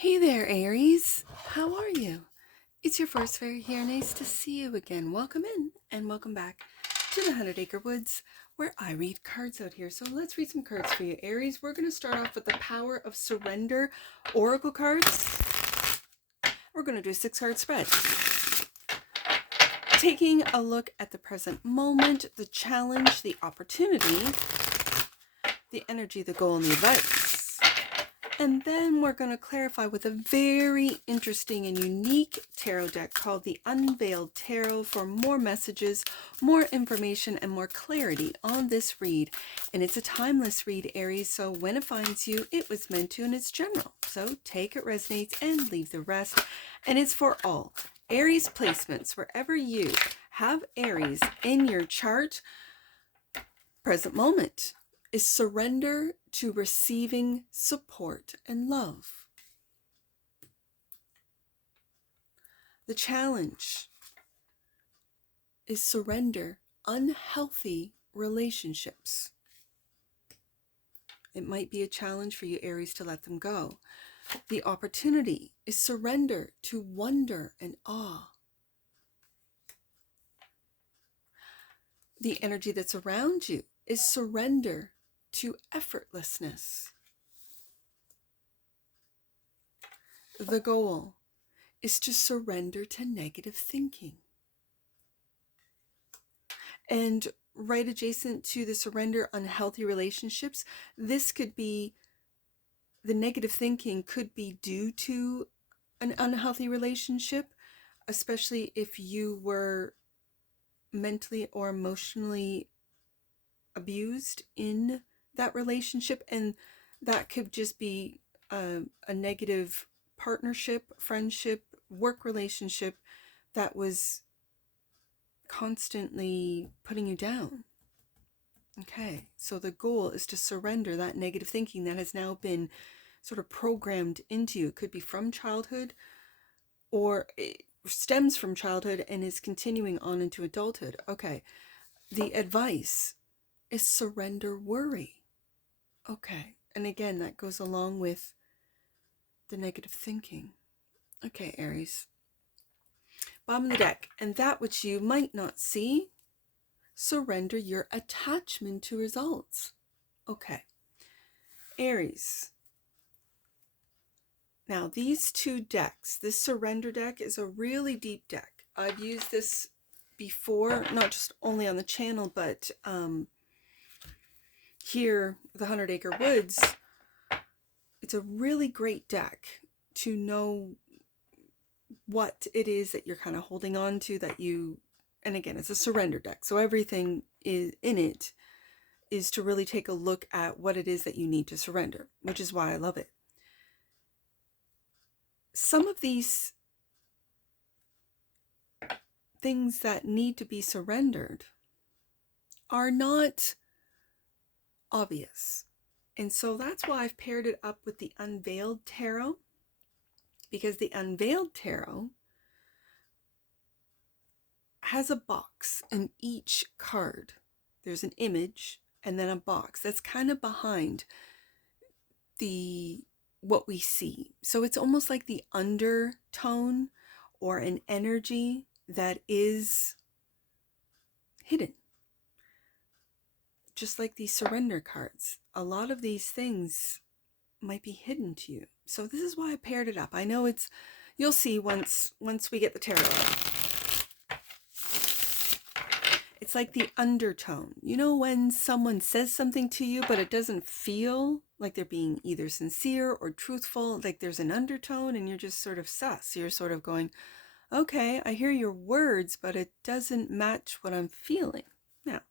Hey there, Aries. How are you? It's your first fairy here. Nice to see you again. Welcome in and welcome back to the 100 Acre Woods where I read cards out here. So let's read some cards for you, Aries. We're going to start off with the Power of Surrender Oracle cards. We're going to do a 6-card spread. Taking a look at the present moment, the challenge, the opportunity, the energy, the goal, and the advice. And then we're going to clarify with a very interesting and unique tarot deck called the Unveiled Tarot for more messages, more information, and more clarity on this read. And it's a timeless read, Aries, so when it finds you, it was meant to, and it's general. So take it resonates and leave the rest. And it's for all Aries placements, wherever you have Aries in your chart. Present moment is surrender to receiving support and love. The challenge is surrender unhealthy relationships. It might be a challenge for you, Aries, to let them go. The opportunity is surrender to wonder and awe. The energy that's around you is surrender to effortlessness. The goal is to surrender to negative thinking. And right adjacent to the surrender unhealthy relationships, this could be, the negative thinking could be due to an unhealthy relationship, especially if you were mentally or emotionally abused in that relationship. And that could just be a negative partnership, friendship, work relationship that was constantly putting you down. Okay, so the goal is to surrender that negative thinking that has now been sort of programmed into you. It could be from childhood, or it stems from childhood and is continuing on into adulthood. Okay, the advice is surrender worry. Okay, and again, that goes along with the negative thinking. Okay, Aries. Bottom of the deck, and that which you might not see, surrender your attachment to results. Okay, Aries. Now, these two decks, this surrender deck is a really deep deck. I've used this before, not just only on the channel, but here, the 100 Acre Woods. It's a really great deck to know what it is that you're kind of holding on to, that you, and again, it's a surrender deck. So everything is in it is to really take a look at what it is that you need to surrender, which is why I love it. Some of these things that need to be surrendered are not obvious. And so that's why I've paired it up with the Unveiled Tarot, because the Unveiled Tarot has a box in each card. There's an image and then a box that's kind of behind what we see. So it's almost like the undertone or an energy that is hidden. Just like these surrender cards, a lot of these things might be hidden to you. So this is why I paired it up. I know it's, you'll see once we get the tarot out. It's like the undertone. You know when someone says something to you, but it doesn't feel like they're being either sincere or truthful, like there's an undertone and you're just sort of sus. You're sort of going, okay, I hear your words, but it doesn't match what I'm feeling. Now,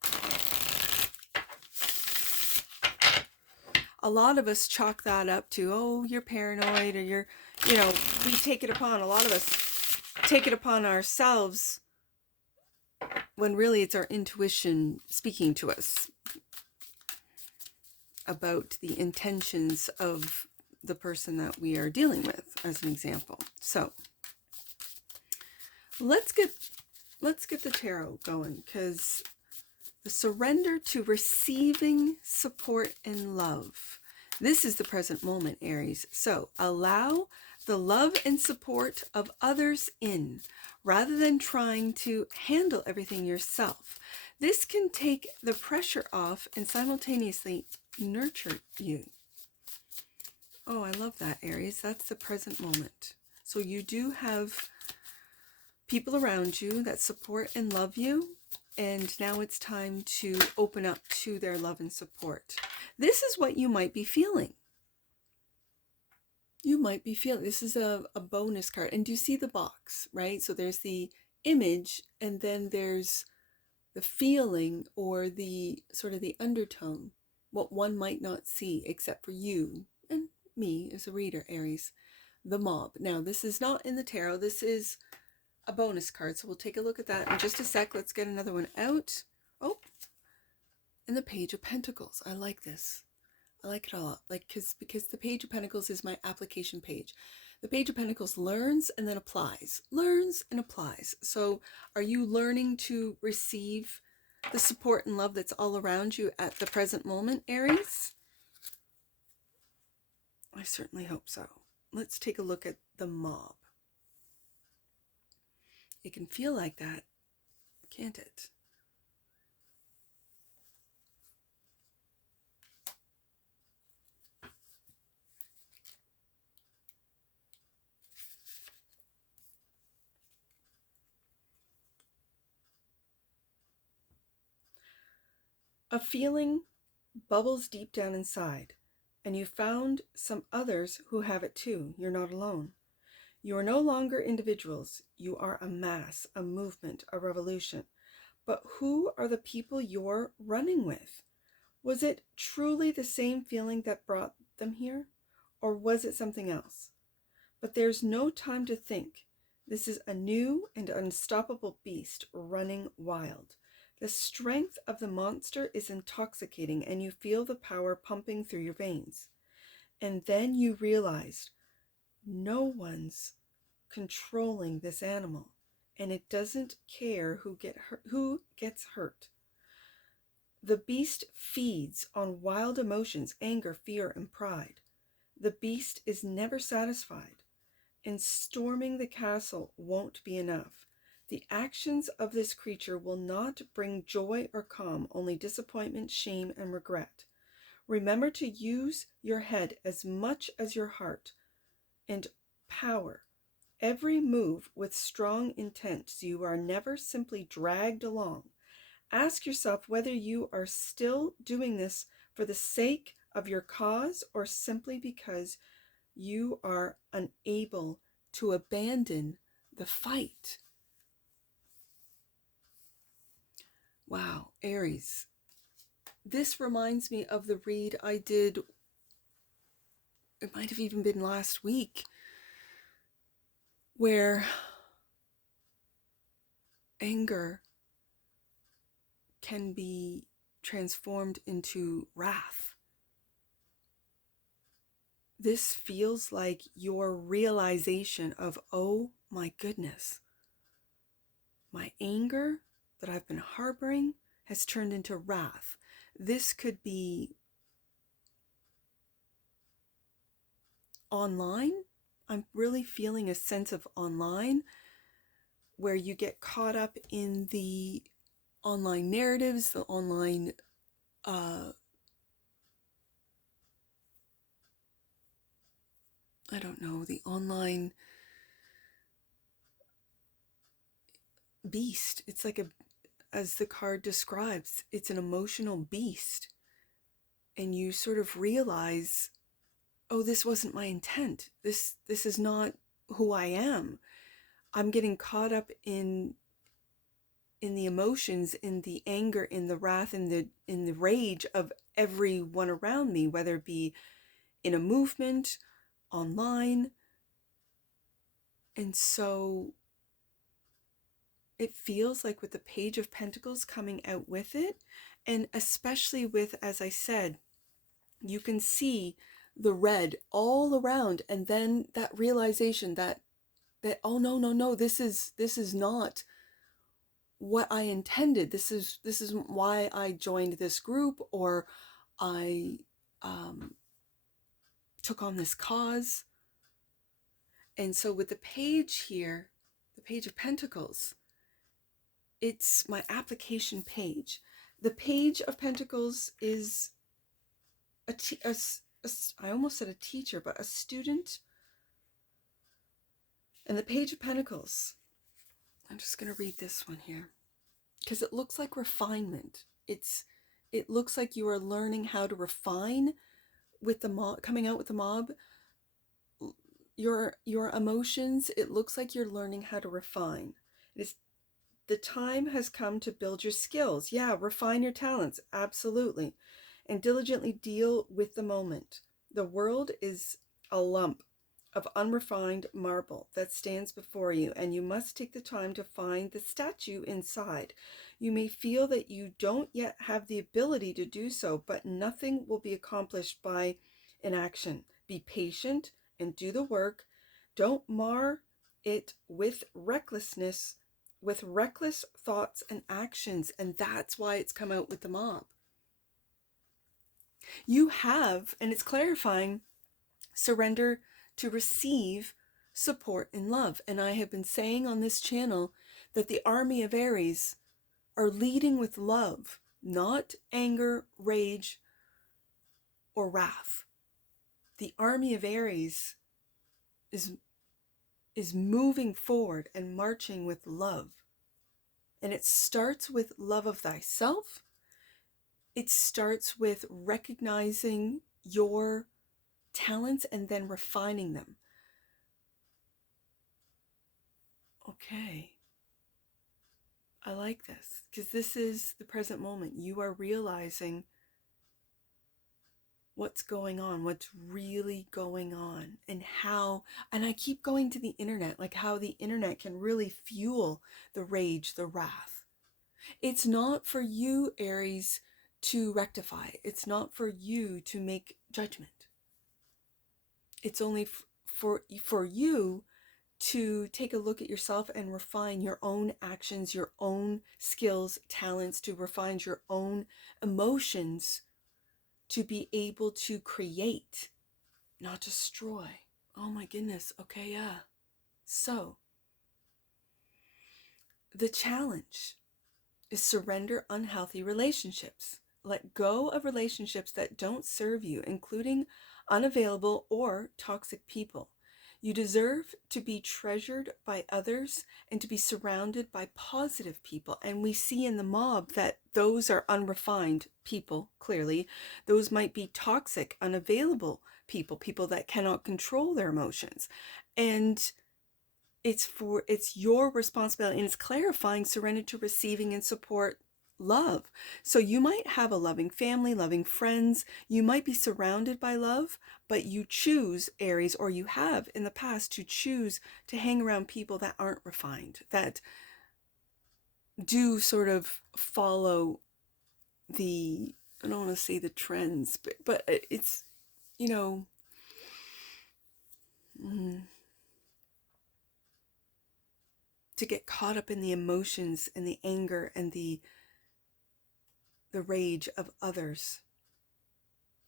a lot of us chalk that up to, oh, you're paranoid, or you're, we take it upon, a lot of us take it upon ourselves when really it's our intuition speaking to us about the intentions of the person that we are dealing with, as an example. So let's get the tarot going, because the surrender to receiving support and love. This is the present moment, Aries. So allow the love and support of others in, rather than trying to handle everything yourself. This can take the pressure off and simultaneously nurture you. Oh, I love that, Aries. That's the present moment. So you do have people around you that support and love you, and now it's time to open up to their love and support. This is what you might be feeling. You might be feeling, this is a bonus card. And do you see the box, right? So there's the image, and then there's the feeling, or the sort of the undertone, what one might not see except for you and me as a reader, Aries. The mob. Now, this is not in the tarot. This is a bonus card. So we'll take a look at that in just a sec. Let's get another one out. Oh, and the Page of Pentacles. I like this. I like it a lot. Like, because the Page of Pentacles is my application page. The Page of Pentacles learns and then applies. Learns and applies. So are you learning to receive the support and love that's all around you at the present moment, Aries? I certainly hope so. Let's take a look at the mob. It can feel like that, can't it? A feeling bubbles deep down inside, and you found some others who have it too. You're not alone. You are no longer individuals. You are a mass, a movement, a revolution. But who are the people you're running with? Was it truly the same feeling that brought them here? Or was it something else? But there's no time to think. This is a new and unstoppable beast running wild. The strength of the monster is intoxicating, and you feel the power pumping through your veins. And then you realize no one's controlling this animal, and it doesn't care who gets hurt. The beast feeds on wild emotions, anger, fear, and pride. The beast is never satisfied, and storming the castle won't be enough. The actions of this creature will not bring joy or calm, only disappointment, shame, and regret. Remember to use your head as much as your heart and power every move with strong intent, so you are never simply dragged along. Ask yourself whether you are still doing this for the sake of your cause, or simply because you are unable to abandon the fight. Wow, Aries. This reminds me of the read I did, it might have even been last week, where anger can be transformed into wrath. This feels like your realization of, oh my goodness, my anger that I've been harboring has turned into wrath. This could be online. I'm really feeling a sense of online, where you get caught up in the online narratives, the online I don't know, the online beast. It's like as the card describes, it's an emotional beast. And you sort of realize, oh, this wasn't my intent. This is not who I am. I'm getting caught up in the emotions, in the anger, in the wrath, in the rage of everyone around me, whether it be in a movement, online. And so it feels like with the Page of Pentacles coming out with it, and especially with, as I said, you can see the red all around, and then that realization that oh no, this is not what I intended. This is why I joined this group, or I took on this cause. And so with the page here, the Page of Pentacles, it's my application page. The Page of Pentacles is I almost said a teacher, but a student. And the Page of Pentacles, I'm just going to read this one here, because it looks like refinement. It looks like you are learning how to refine with the mob, coming out with the mob. Your emotions, it looks like you're learning how to refine. The time has come to build your skills. Yeah, refine your talents, absolutely. And diligently deal with the moment. The world is a lump of unrefined marble that stands before you, and you must take the time to find the statue inside. You may feel that you don't yet have the ability to do so, but nothing will be accomplished by inaction. Be patient and do the work. Don't mar it with recklessness, with reckless thoughts and actions. And that's why it's come out with the mob. You have, and it's clarifying, surrender to receive support and love. And I have been saying on this channel that the army of Aries are leading with love, not anger, rage, or wrath. The army of Aries is moving forward and marching with love. And it starts with love of thyself. It starts with recognizing your talents and then refining them. Okay. I like this, because this is the present moment. You are realizing what's going on, what's really going on, and how, and I keep going to the internet, like how the internet can really fuel the rage, the wrath. It's not for you, Aries, to rectify. It's not for you to make judgment. It's only for you to take a look at yourself and refine your own actions, your own skills, talents, to refine your own emotions, to be able to create, not destroy. Oh my goodness. Okay, yeah. So, the challenge is surrender unhealthy relationships. Let go of relationships that don't serve you, including unavailable or toxic people. You deserve to be treasured by others and to be surrounded by positive people. And we see in the mob that those are unrefined people, clearly. Those might be toxic, unavailable people, people that cannot control their emotions. And it's your responsibility, and it's clarifying surrender to receiving and support love. So you might have a loving family, loving friends, you might be surrounded by love, but you choose, Aries, or you have in the past to choose to hang around people that aren't refined, that do sort of follow the, I don't want to say the trends, but it's, you know, to get caught up in the emotions and the anger and the rage of others.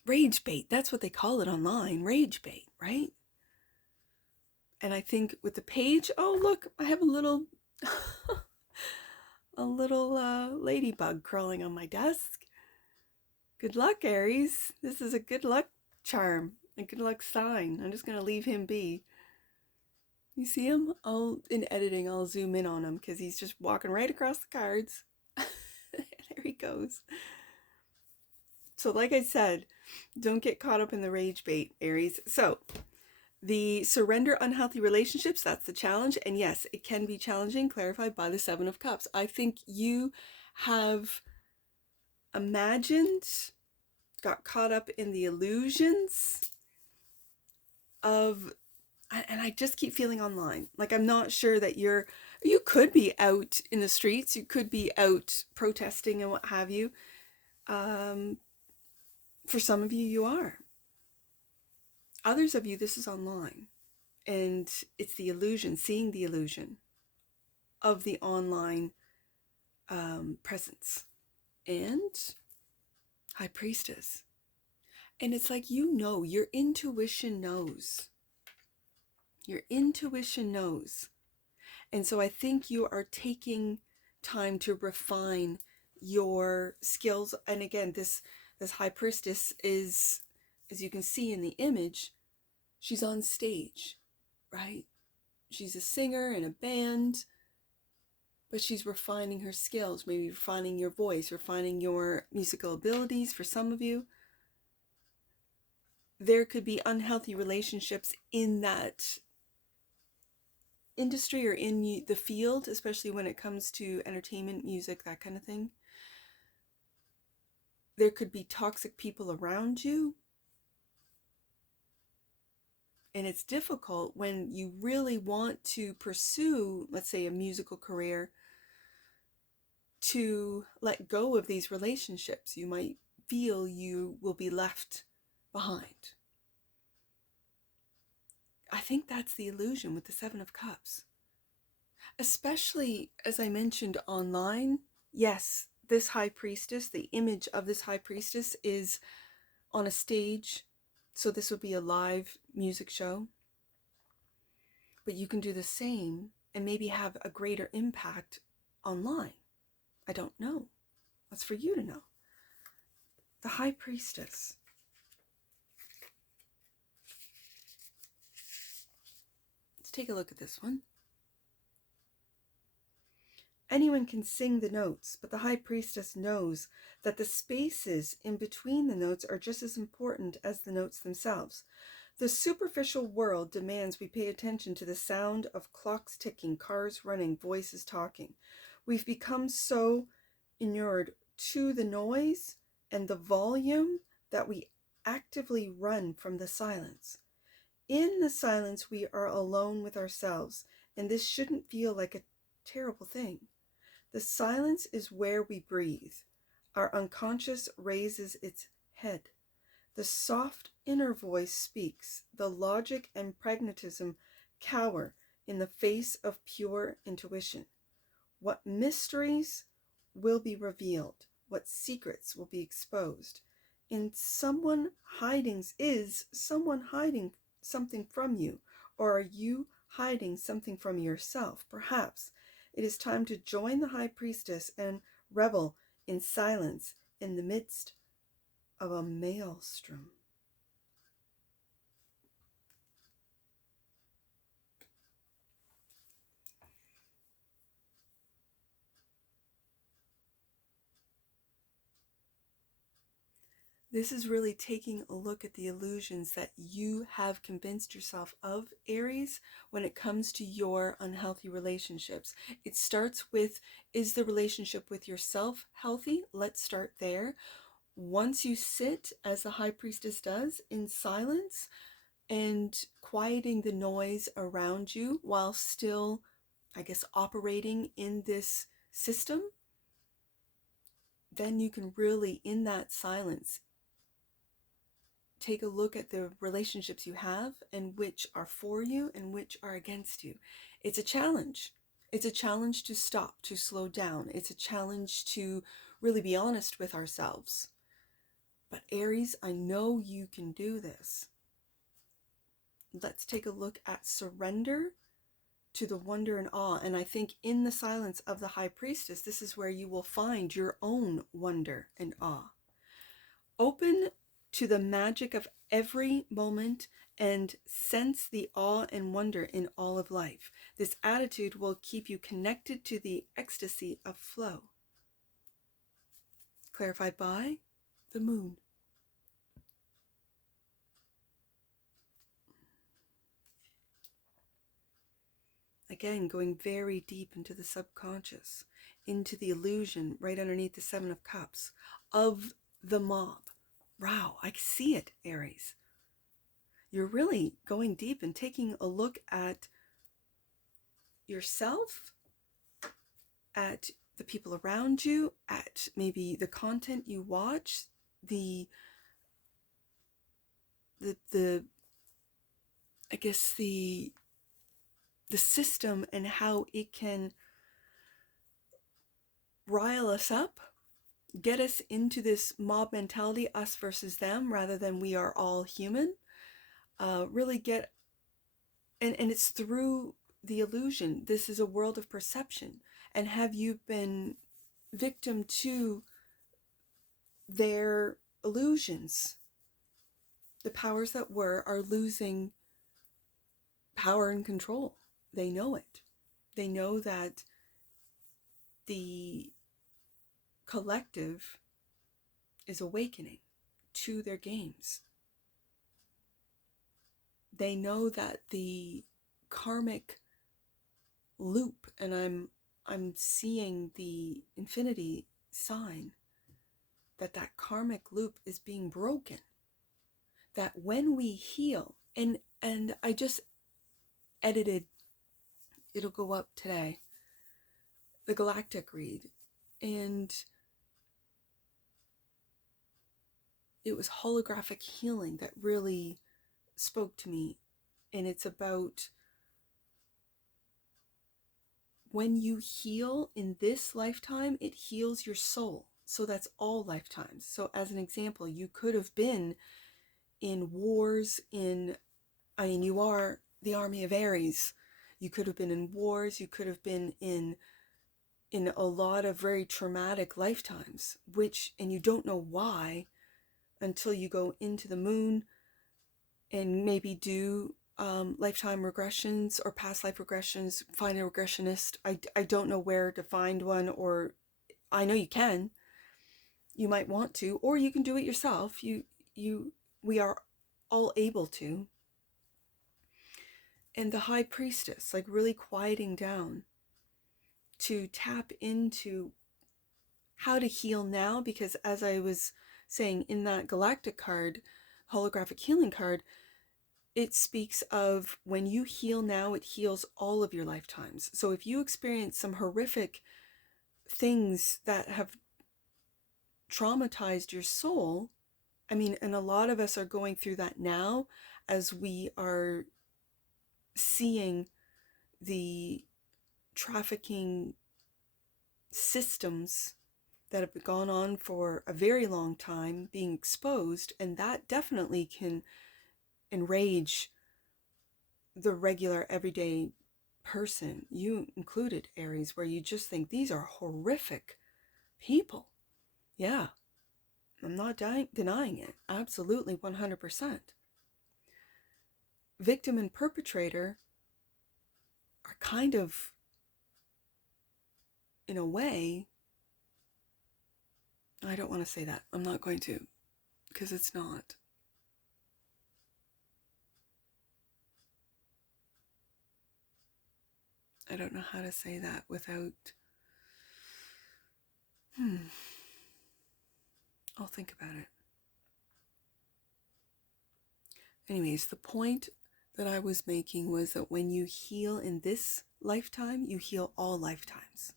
Rage bait, that's what they call it online, rage bait, right? And I think with the page, oh look, I have a little a little ladybug crawling on my desk. Good luck, Aries. This is a good luck charm, a good luck sign. I'm just going to leave him be. You see him? In editing, I'll zoom in on him because he's just walking right across the cards. There he goes. So like I said, don't get caught up in the rage bait, Aries. So the surrender unhealthy relationships, that's the challenge. And yes, it can be challenging, clarified by the Seven of Cups. I think you have imagined, got caught up in the illusions of, and I just keep feeling online. Like I'm not sure that you could be out in the streets, you could be out protesting and what have you. For some of you, you are. Others of you, this is online. And it's the illusion, seeing the illusion of the online presence. And High Priestess. And it's like, you know, your intuition knows. Your intuition knows. And so I think you are taking time to refine your skills. And again, this high priestess is, as you can see in the image, she's on stage, right? She's a singer in a band, but she's refining her skills, maybe refining your voice, refining your musical abilities for some of you. There could be unhealthy relationships in that industry or in the field, especially when it comes to entertainment, music, that kind of thing. There could be toxic people around you. And it's difficult when you really want to pursue, let's say, a musical career, to let go of these relationships. You might feel you will be left behind. I think that's the illusion with the Seven of Cups. Especially, as I mentioned, online. Yes, this high priestess, the image of this high priestess is on a stage. So this would be a live music show. But you can do the same and maybe have a greater impact online. I don't know. That's for you to know. The high priestess. Let's take a look at this one. Anyone can sing the notes, but the high priestess knows that the spaces in between the notes are just as important as the notes themselves. The superficial world demands we pay attention to the sound of clocks ticking, cars running, voices talking. We've become so inured to the noise and the volume that we actively run from the silence. In the silence, we are alone with ourselves, and this shouldn't feel like a terrible thing. The silence is where we breathe. Our unconscious raises its head. The soft inner voice speaks. The logic and pragmatism cower in the face of pure intuition. What mysteries will be revealed? What secrets will be exposed? Is someone hiding something from you? Or are you hiding something from yourself? Perhaps it is time to join the high priestess and revel in silence in the midst of a maelstrom. This is really taking a look at the illusions that you have convinced yourself of, Aries, when it comes to your unhealthy relationships. It starts with, is the relationship with yourself healthy? Let's start there. Once you sit, as the high priestess does, in silence and quieting the noise around you while still, I guess, operating in this system, then you can really, in that silence, take a look at the relationships you have and which are for you and which are against you. It's a challenge. It's a challenge to stop, to slow down. It's a challenge to really be honest with ourselves. But Aries, I know you can do this. Let's take a look at surrender to the wonder and awe. And I think in the silence of the high priestess, this is where you will find your own wonder and awe. Open to the magic of every moment and sense the awe and wonder in all of life. This attitude will keep you connected to the ecstasy of flow. Clarified by the moon. Again, going very deep into the subconscious, into the illusion right underneath the Seven of Cups of the mob. Wow, I see it, Aries. You're really going deep and taking a look at yourself, at the people around you, at maybe the content you watch, the I guess the system and how it can rile us up, get us into this mob mentality, us versus them, rather than we are all human. Really get And it's through the illusion. This is a world of perception. And have you been victim to their illusions? The powers that were are losing power and control. They know it. They know that the collective is awakening to their games. They know that the karmic loop, and I'm seeing the infinity sign, that karmic loop is being broken. That when we heal, and I just edited, it'll go up today, the galactic read, and it was holographic healing that really spoke to me. And it's about when you heal in this lifetime, it heals your soul. So that's all lifetimes. So as an example, you could have been in wars you are the army of Aries. You could have been in wars, you could have been in a lot of very traumatic lifetimes, and you don't know why until you go into the moon and maybe do lifetime regressions or past life regressions, find a regressionist. I don't know where to find one, or I know you can. You might want to, or you can do it yourself. We are all able to. And the high priestess, like really quieting down to tap into how to heal now, because as I was saying in that galactic card, holographic healing card, it speaks of when you heal now, it heals all of your lifetimes. So if you experience some horrific things that have traumatized your soul, and a lot of us are going through that now as we are seeing the trafficking systems that have gone on for a very long time being exposed, and that definitely can enrage the regular everyday person, you included, Aries, where you just think these are horrific people. Yeah, I'm not denying it. Absolutely, 100%. Victim and perpetrator are kind of, in a way, I don't want to say that. I'm not going to, because it's not. I don't know how to say that without... I'll think about it. Anyways, the point that I was making was that when you heal in this lifetime, you heal all lifetimes.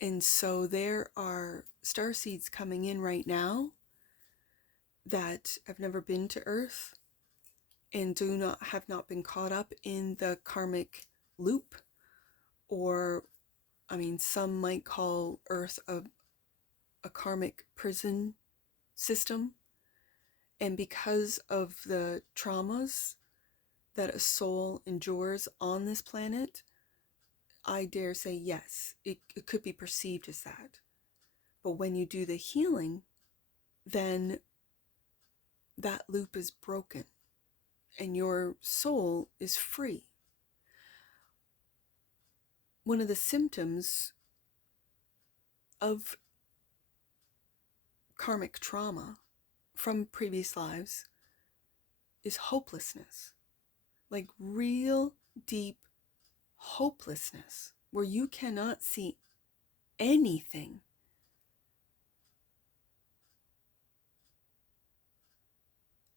And so there are starseeds coming in right now that have never been to Earth and have not been caught up in the karmic loop, or some might call Earth a karmic prison system. And because of the traumas that a soul endures on this planet, I dare say yes, it could be perceived as that. But when you do the healing, then that loop is broken and your soul is free. One of the symptoms of karmic trauma from previous lives is hopelessness, like real deep hopelessness, where you cannot see anything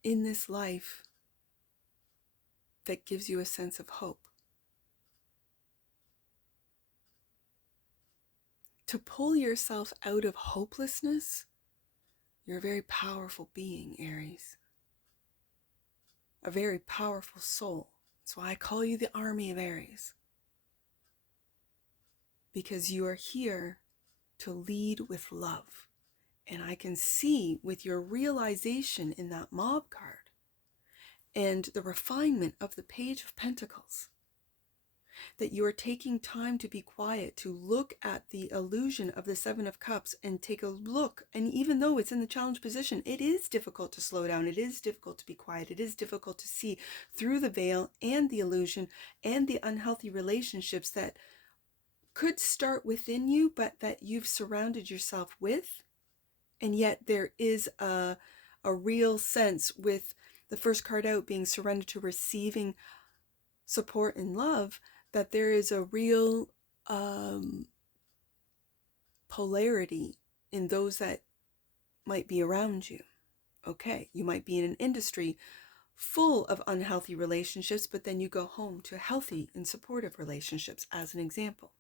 in this life that gives you a sense of hope. To pull yourself out of hopelessness, you're a very powerful being, Aries. A very powerful soul. That's why I call you the army of Aries. Because you are here to lead with love. And I can see with your realization in that mob card, and the refinement of the Page of Pentacles. That you are taking time to be quiet, to look at the illusion of the Seven of Cups and take a look. And even though it's in the challenge position, it is difficult to slow down. It is difficult to be quiet. It is difficult to see through the veil and the illusion and the unhealthy relationships that could start within you, but that you've surrounded yourself with. And yet there is a real sense, with the first card out being surrender to receiving support and love, that there is a real polarity in those that might be around you. Okay, you might be in an industry full of unhealthy relationships, but then you go home to healthy and supportive relationships, as an example.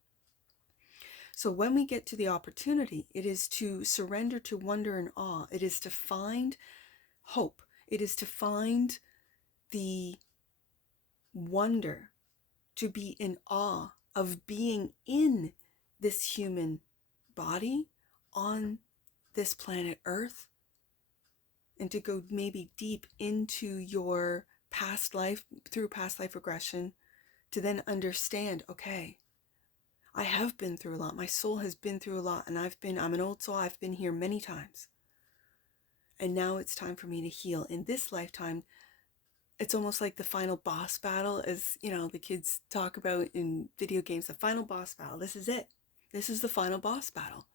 So when we get to the opportunity, it is to surrender to wonder and awe. It is to find hope. It is to find the wonder, to be in awe of being in this human body on this planet Earth, and to go maybe deep into your past life through past life regression, to then understand, okay, I have been through a lot. My soul has been through a lot, and I'm an old soul. I've been here many times. And now it's time for me to heal. In this lifetime, it's almost like the final boss battle, as you know, the kids talk about in video games, the final boss battle. This is it. This is the final boss battle.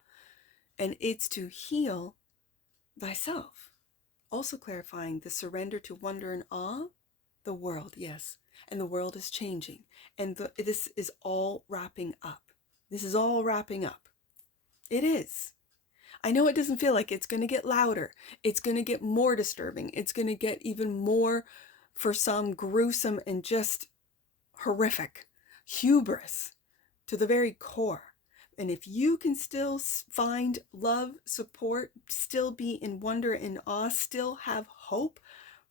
And it's to heal thyself. Also clarifying the surrender to wonder and awe, the world, yes. And the world is changing. And this is all wrapping up. This is all wrapping up. It is. I know it doesn't feel like it's going to get louder. It's going to get more disturbing. It's going to get even more, for some, gruesome and just horrific. Hubris to the very core. And if you can still find love, support, still be in wonder and awe, still have hope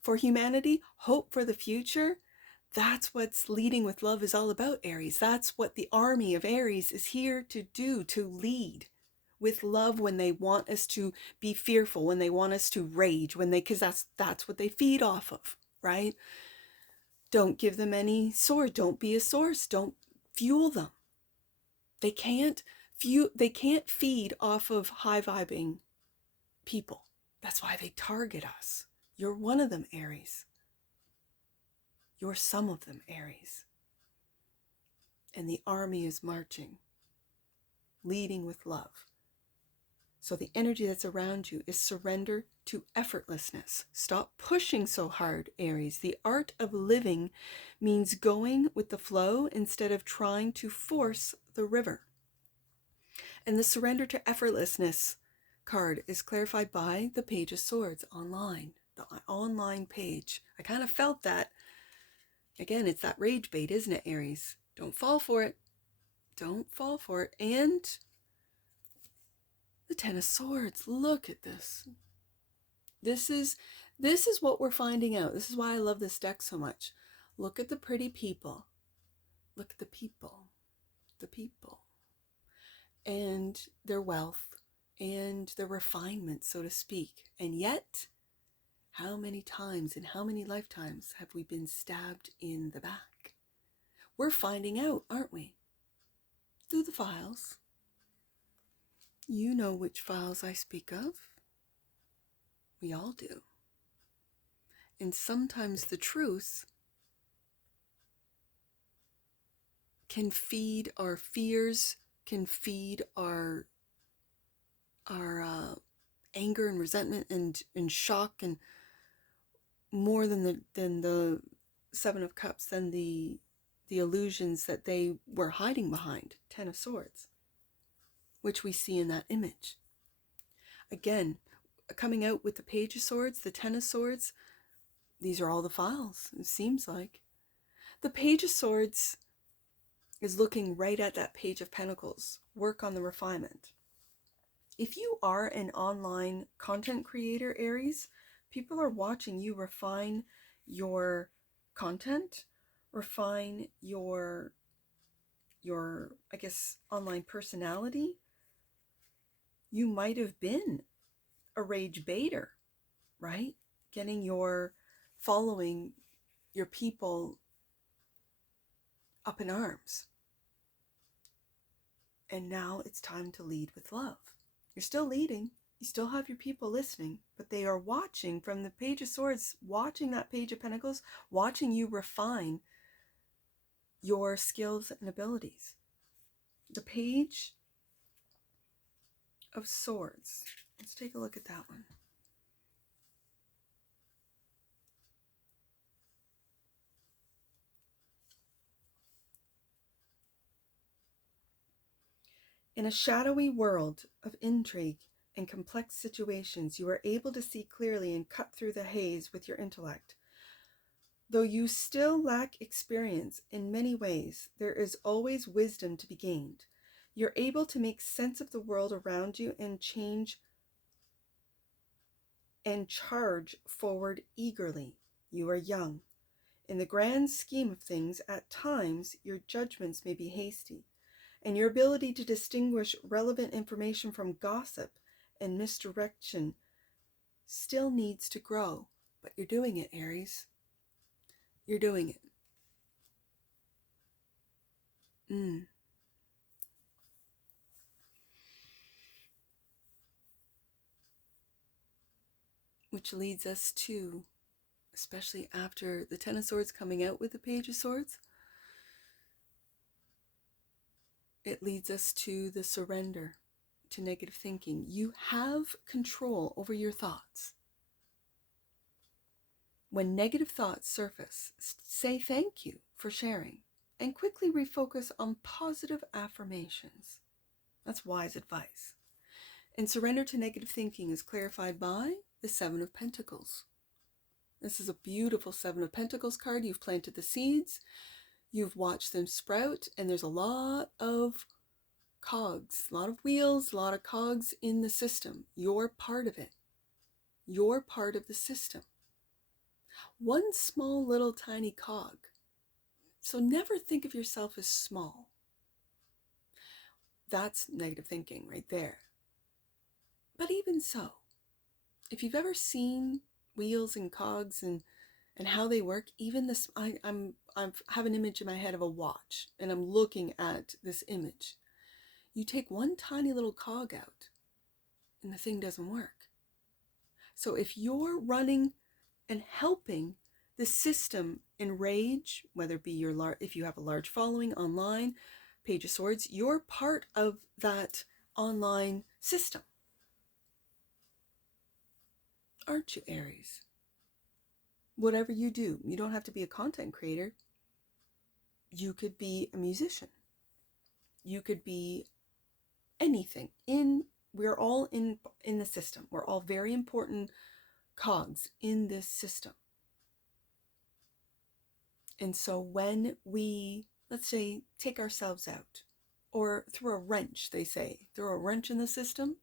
for humanity, hope for the future, that's what's Leading with Love is all about, Aries. That's what the army of Aries is here to do, to lead with love when they want us to be fearful, when they want us to rage, because that's what they feed off of, right? Don't give them any source. Don't be a source. Don't fuel them. They can't feed off of high vibing people. That's why they target us. You're one of them, Aries. You're some of them, Aries. And the army is marching, leading with love. So the energy that's around you is surrender to effortlessness. Stop pushing so hard, Aries. The art of living means going with the flow instead of trying to force the river. And the surrender to effortlessness card is clarified by the Page of Swords online, the online page. I kind of felt that. Again, it's that rage bait, isn't it, Aries? Don't fall for it. Don't fall for it. And the Ten of Swords. Look at this. This is what we're finding out. This is why I love this deck so much. Look at the pretty people. Look at the people. The people. And their wealth. And their refinement, so to speak. And yet, how many times in how many lifetimes have we been stabbed in the back? We're finding out, aren't we? Through the files. You know which files I speak of. We all do. And sometimes the truth can feed our fears, can feed our anger and resentment and shock, and more than the Seven of Cups, than the illusions that they were hiding behind. Ten of Swords, which we see in that image. Again, coming out with the Page of Swords, the Ten of Swords, these are all the files, it seems like. The Page of Swords is looking right at that Page of Pentacles. Work on the refinement. If you are an online content creator, Aries, people are watching you refine your content, refine your I guess, online personality. You might have been a rage baiter, right? Getting your following your people up in arms. And now it's time to lead with love. You're still leading. You still have your people listening, but they are watching from the Page of Swords, watching that Page of Pentacles, watching you refine your skills and abilities. The Page of Swords. Let's take a look at that one. In a shadowy world of intrigue and complex situations, you are able to see clearly and cut through the haze with your intellect. Though you still lack experience in many ways, there is always wisdom to be gained. You're able to make sense of the world around you and change and charge forward eagerly. You are young. In the grand scheme of things, at times, your judgments may be hasty, and your ability to distinguish relevant information from gossip and misdirection still needs to grow. But you're doing it, Aries. You're doing it. Which leads us to, especially after the Ten of Swords coming out with the Page of Swords, it leads us to the surrender to negative thinking. You have control over your thoughts. When negative thoughts surface, say thank you for sharing and quickly refocus on positive affirmations. That's wise advice. And surrender to negative thinking is clarified by the Seven of Pentacles. This is a beautiful Seven of Pentacles card. You've planted the seeds, you've watched them sprout, and there's a lot of cogs, a lot of wheels, a lot of cogs in the system. You're part of it. You're part of the system. One small little tiny cog. So never think of yourself as small. That's negative thinking right there. But even so, if you've ever seen wheels and cogs and how they work, even this, I have an image in my head of a watch, and I'm looking at this image. You take one tiny little cog out, and the thing doesn't work. So if you're running and helping the system enrage, whether it be if you have a large following online, Page of Swords, you're part of that online system. Aren't you, Aries? Whatever you do, you don't have to be a content creator. You could be a musician. You could be anything. We're all in the system. We're all very important cogs in this system. And so when we, let's say, take ourselves out, or throw a wrench, they say, throw a wrench in the system,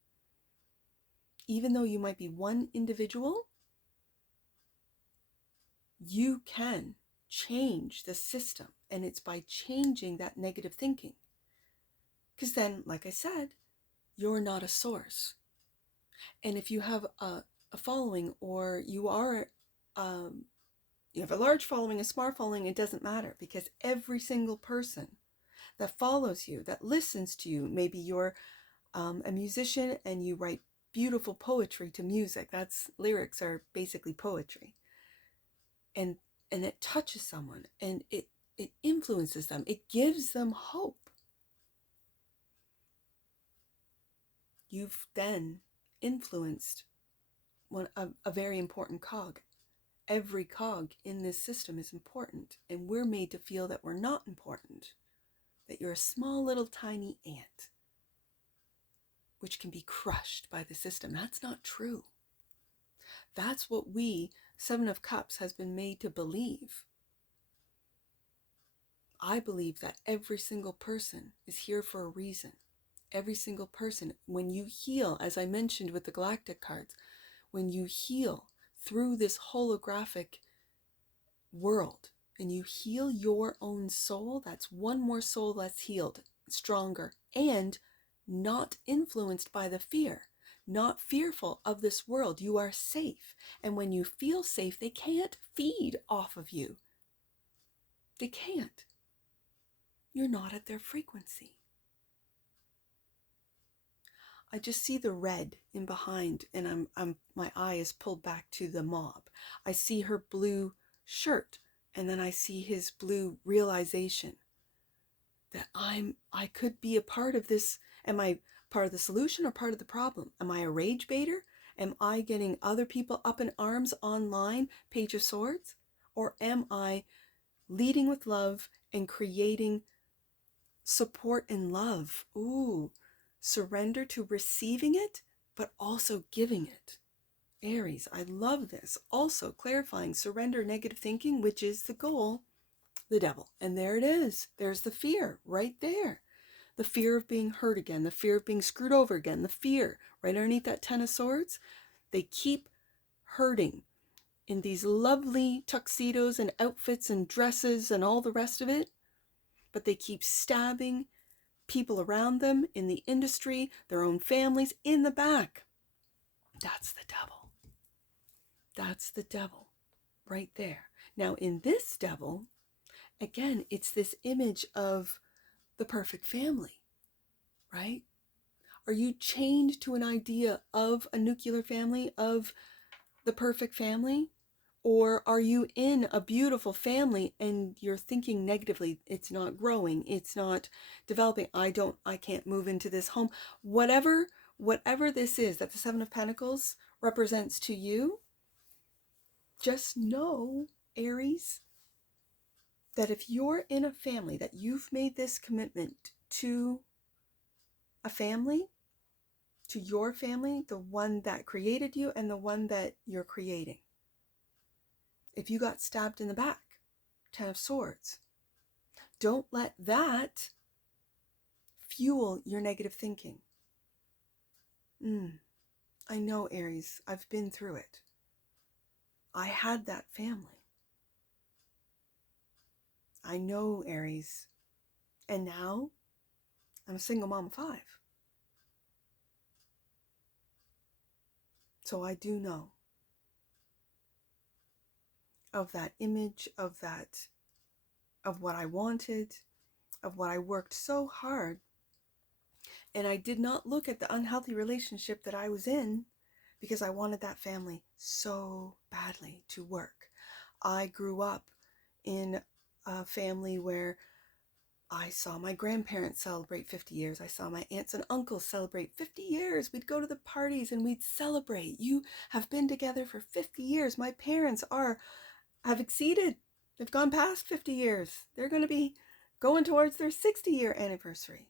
even though you might be one individual, you can change the system. And it's by changing that negative thinking. Because then, like I said, you're not a source. And if you have a following, or you are, you have a large following, a small following, it doesn't matter, because every single person that follows you, that listens to you, maybe you're a musician and you write beautiful poetry to music. Lyrics are basically poetry. And it touches someone, and it influences them. It gives them hope. You've then influenced a very important cog. Every cog in this system is important, and we're made to feel that we're not important, that you're a small little tiny ant, which can be crushed by the system. That's not true. That's what we, Seven of Cups, has been made to believe. I believe that every single person is here for a reason. Every single person. When you heal, as I mentioned with the Galactic cards, when you heal through this holographic world and you heal your own soul, that's one more soul that's healed, stronger, and not influenced by the fear, not fearful of this world. You are safe. And when you feel safe, they can't feed off of you. They can't. You're not at their frequency. I just see the red in behind, and my eye is pulled back to the mob. I see her blue shirt, and then I see his blue realization that I could be a part of this. Am I part of the solution or part of the problem? Am I a rage baiter? Am I getting other people up in arms online, Page of Swords? Or am I leading with love and creating support and love? Ooh, surrender to receiving it, but also giving it. Aries, I love this. Also clarifying surrender negative thinking, which is the goal, the devil. And there it is. There's the fear right there. The fear of being hurt again, the fear of being screwed over again, the fear right underneath that Ten of Swords. They keep hurting in these lovely tuxedos and outfits and dresses and all the rest of it, but they keep stabbing people around them in the industry, their own families, in the back. That's the devil. That's the devil right there. Now in this devil, again, it's this image of the perfect family, right? Are you chained to an idea of a nuclear family, of the perfect family? Or are you in a beautiful family and you're thinking negatively? It's not growing. It's not developing. I can't move into this home. Whatever this is that the Seven of Pentacles represents to you, just know, Aries, that if you're in a family, that you've made this commitment to a family, to your family, the one that created you and the one that you're creating. If you got stabbed in the back, Ten of Swords, don't let that fuel your negative thinking. I know, Aries, I've been through it. I had that family. I know, Aries. And now I'm a single mom of 5. So I do know of that image, of what I wanted, of what I worked so hard. And I did not look at the unhealthy relationship that I was in because I wanted that family so badly to work. I grew up in a family where I saw my grandparents celebrate 50 years. I saw my aunts and uncles celebrate 50 years. We'd go to the parties and we'd celebrate. You have been together for 50 years. My parents have exceeded. They've gone past 50 years. They're going to be going towards their 60-year anniversary.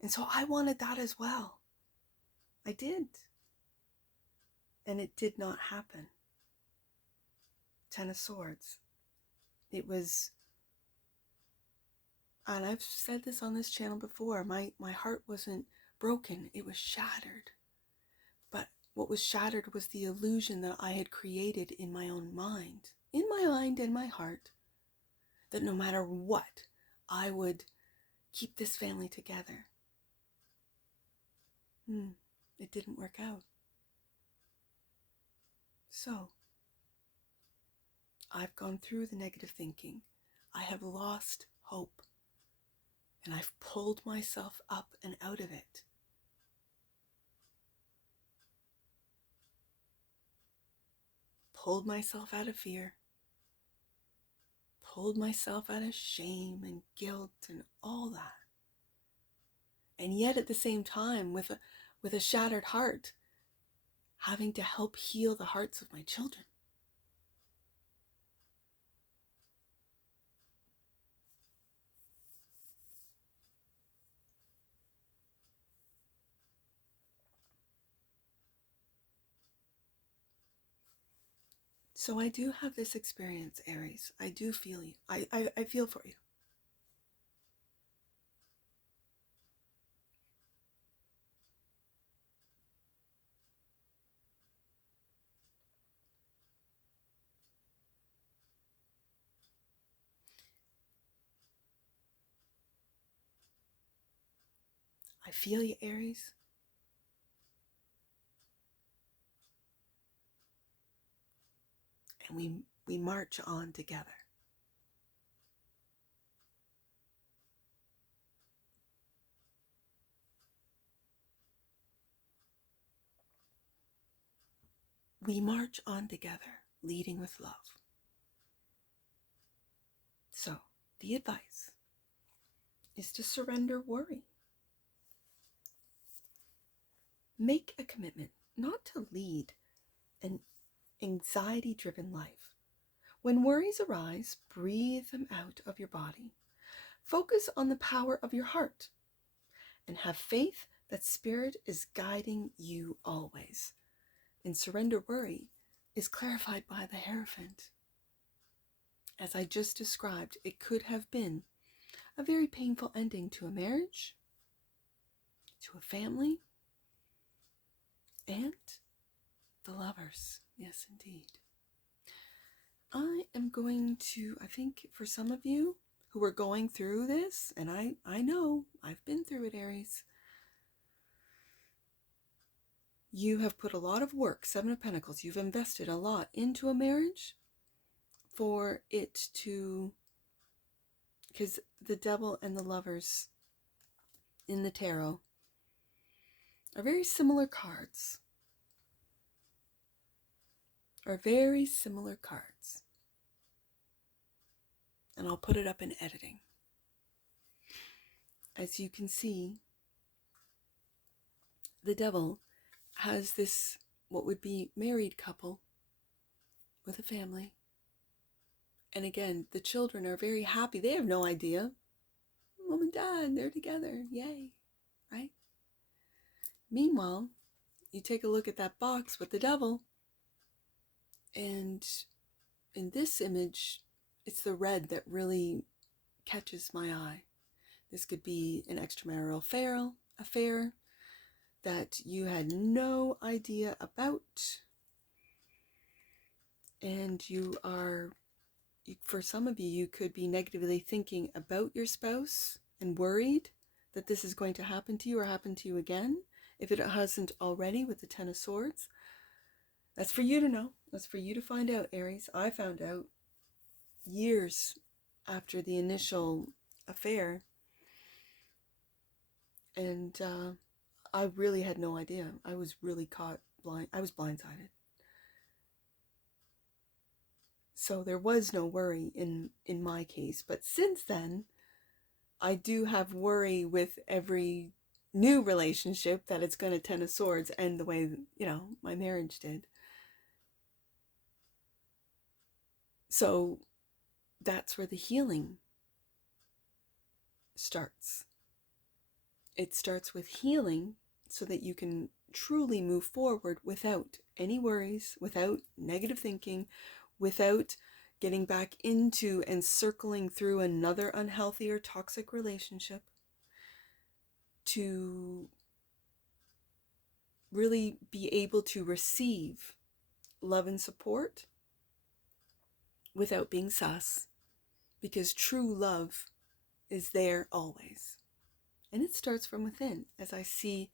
And so I wanted that as well. I did. And it did not happen. Ten of Swords. It was, and I've said this on this channel before, my heart wasn't broken, it was shattered. But what was shattered was the illusion that I had created in my own mind, and my heart, that no matter what, I would keep this family together. It didn't work out. So, I've gone through the negative thinking. I have lost hope. And I've pulled myself up and out of it. Pulled myself out of fear. Pulled myself out of shame and guilt and all that. And yet at the same time, with a shattered heart, having to help heal the hearts of my children. So I do have this experience, Aries. I do feel you. I feel for you. I feel you, Aries. And we march on together. we march on together, leading with love. So, the advice is to surrender worry. Make a commitment not to lead an anxiety-driven life. When worries arise, breathe them out of your body. Focus on the power of your heart and have faith that Spirit is guiding you always. And surrender worry is clarified by the Hierophant. As I just described, it could have been a very painful ending to a marriage, to a family, and the lovers. Yes, indeed. I am going to, I think for some of you who are going through this, and I know, I've been through it, Aries, you have put a lot of work, Seven of Pentacles, you've invested a lot into a marriage for it to, because the Devil and the Lovers in the tarot are very similar cards. And I'll put it up in editing. As you can see, the Devil has this, what would be married couple with a family. And again, the children are very happy. They have no idea. Mom and Dad, they're together. Yay. Right? Meanwhile, you take a look at that box with the Devil, and in this image, it's the red that really catches my eye. This could be an extramarital affair that you had no idea about, and for some of you, you could be negatively thinking about your spouse and worried that this is going to happen to you or happen to you again, if it hasn't already with the Ten of Swords. That's for you to know. That's for you to find out, Aries. I found out years after the initial affair, and I really had no idea. I was really caught blind. I was blindsided. So there was no worry in my case. But since then, I do have worry with every new relationship that it's going to Ten of Swords end the way, my marriage did. So that's where the healing starts. It starts with healing so that you can truly move forward without any worries, without negative thinking, without getting back into and circling through another unhealthy or toxic relationship, to really be able to receive love and support without being sus, because true love is there always. And it starts from within, as I see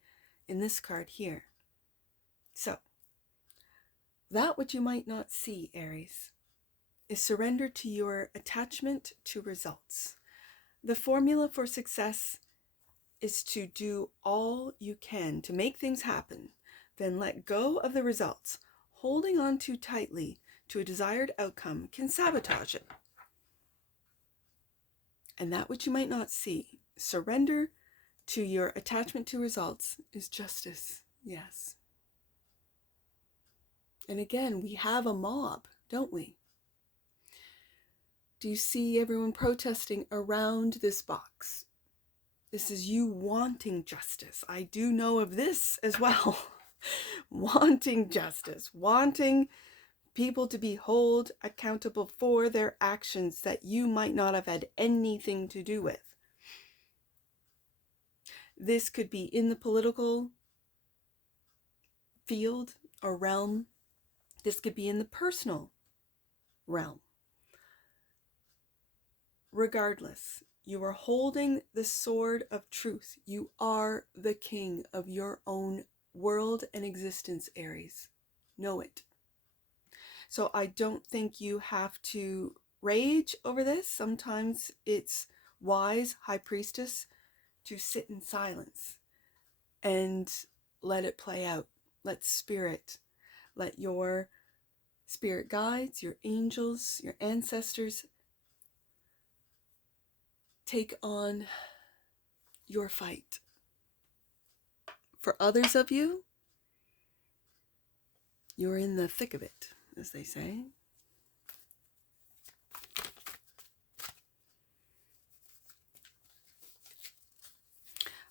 in this card here. So, that which you might not see, Aries, is surrender to your attachment to results. The formula for success is to do all you can to make things happen, then let go of the results. Holding on too tightly to a desired outcome can sabotage it. And that which you might not see, surrender to your attachment to results, is justice. Yes. And again, we have a mob, don't we? Do you see everyone protesting around this box? This is you wanting justice. I do know of this as well. Wanting justice, wanting people to be held accountable for their actions that you might not have had anything to do with. This could be in the political field or realm. This could be in the personal realm. Regardless, you are holding the sword of truth. You are the king of your own world and existence, Aries. Know it. So I don't think you have to rage over this. Sometimes it's wise, High Priestess, to sit in silence and let it play out. Let Spirit, Let your spirit guides, your angels, your ancestors take on your fight. For others of you, you're in the thick of it, as they say.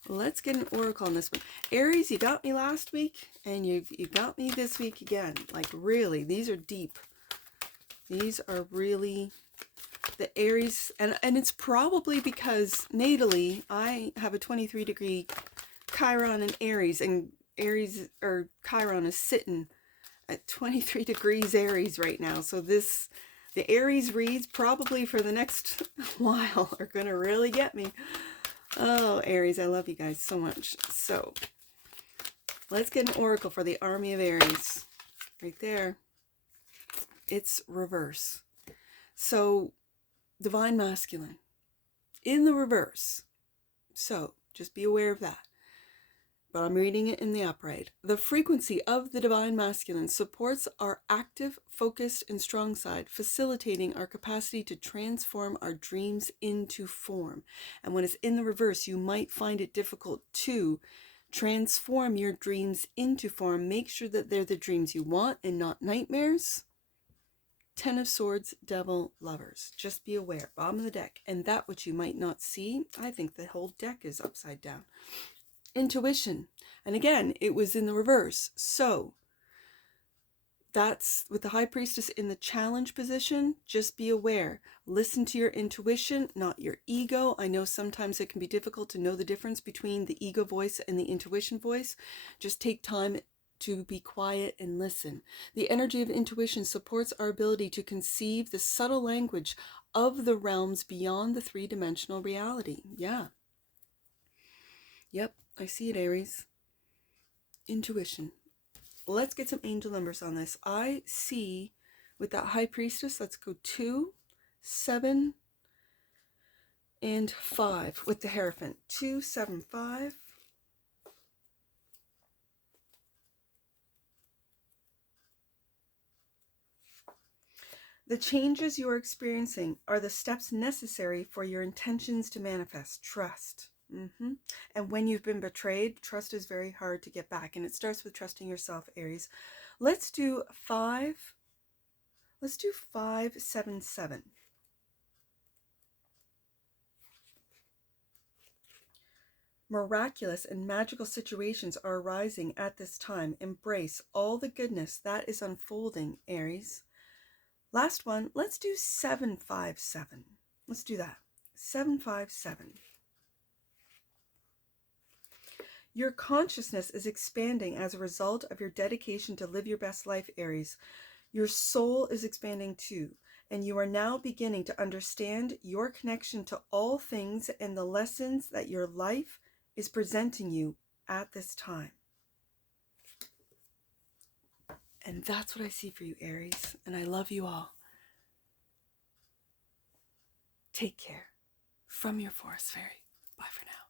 Let's get an oracle on this one. Aries, you got me last week, and you got me this week again. Like, really, these are deep. These are really the Aries, and it's probably because natally I have a 23-degree Chiron in Aries, and Aries, or Chiron, is sitting at 23 degrees Aries right now. So the Aries reads probably for the next while are going to really get me. Oh, Aries, I love you guys so much. So let's get an oracle for the army of Aries. Right there. It's reverse. So divine masculine in the reverse. So just be aware of that. But I'm reading it in the upright. The frequency of the divine masculine supports our active, focused, and strong side, facilitating our capacity to transform our dreams into form. And when it's in the reverse, you might find it difficult to transform your dreams into form. Make sure that they're the dreams you want and not nightmares. 10 of Swords, Devil, Lovers. Just be aware. Bottom of the deck. And that which you might not see, I think the whole deck is upside down. Intuition. And again, it was in the reverse. So that's with the High Priestess in the challenge position. Just be aware. Listen to your intuition, not your ego. I know sometimes it can be difficult to know the difference between the ego voice and the intuition voice. Just take time to be quiet and listen. The energy of intuition supports our ability to conceive the subtle language of the realms beyond the three-dimensional reality. Yeah. Yep, I see it, Aries. Intuition. Let's get some angel numbers on this. I see with that High Priestess, let's go 2, 7, and 5 with the Hierophant. 2, 7, 5. The changes you are experiencing are the steps necessary for your intentions to manifest. Trust. And when you've been betrayed, trust is very hard to get back. And it starts with trusting yourself, Aries. Let's do 5. Let's do 5, 7, 7. Miraculous and magical situations are arising at this time. Embrace all the goodness that is unfolding, Aries. Last one, let's do 7, 5, 7. Let's do that. 7, 5, 7. Your consciousness is expanding as a result of your dedication to live your best life, Aries. Your soul is expanding too, and you are now beginning to understand your connection to all things and the lessons that your life is presenting you at this time. And that's what I see for you, Aries, and I love you all. Take care. From your Forest Fairy. Bye for now.